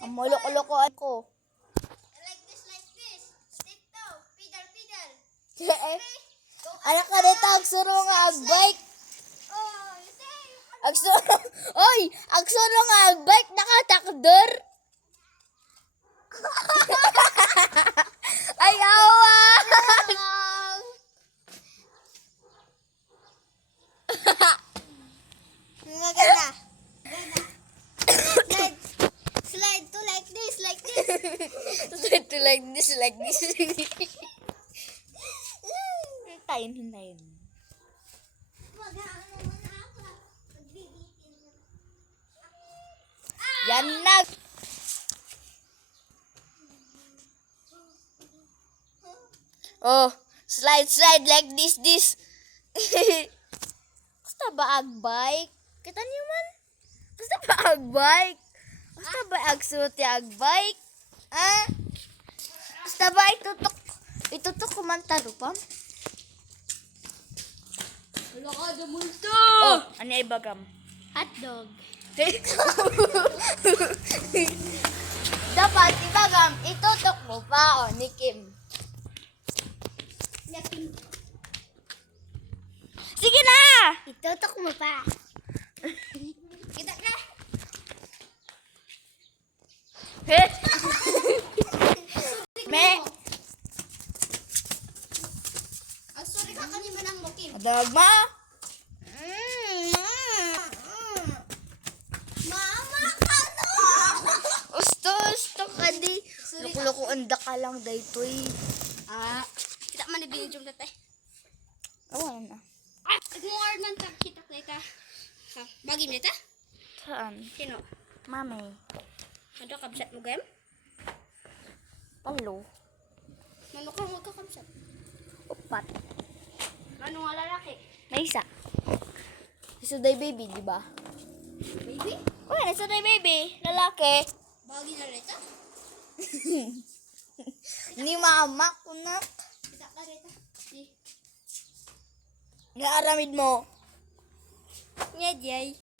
Ang mulok-ulokoan ko. Like this. Step 2. Pedal. Anak ka dito, agsuro nga agbike. Oh, you say. Agsuro, oy, agsuro nga agbike, nakatakder. Ay, awa. Maganda. Slide to like this. Try to like this. Hintayin. Yan na. Oh, slide like this. Basta ba agbike? Kita niyo man? Basta ba agbike? Basta ba agsuti agbike? Ah? Basta ba itutok ko man tarupam? Wala ka da multo. Oh, ano yung ibagam? Hotdog. Dapat ibagam, itutok mo pa, oh, ni Kim. Sige na! Itutok mo pa. Kita na. Me, Sorry ka kanina ng mukim. madagma. Mama ka no. Usto ka di. Loko-loko anda ka lang daytoy. Kita man ni binidjong tatay. Awan na. Nag-muard man ta kita kita. Bagi mo ta? Saan? Sino? Mami. Ano kabsat mo game? Palo. Mano ka magkakabsat? Upat. Ano nga lalaki? May isa. Isuday baby, di ba? Baby? Uy, isuday baby. Lalaki. Bagi na reta? Ni mama ko na. Kita ka reta. Si. Naaramid mo. Nya jay.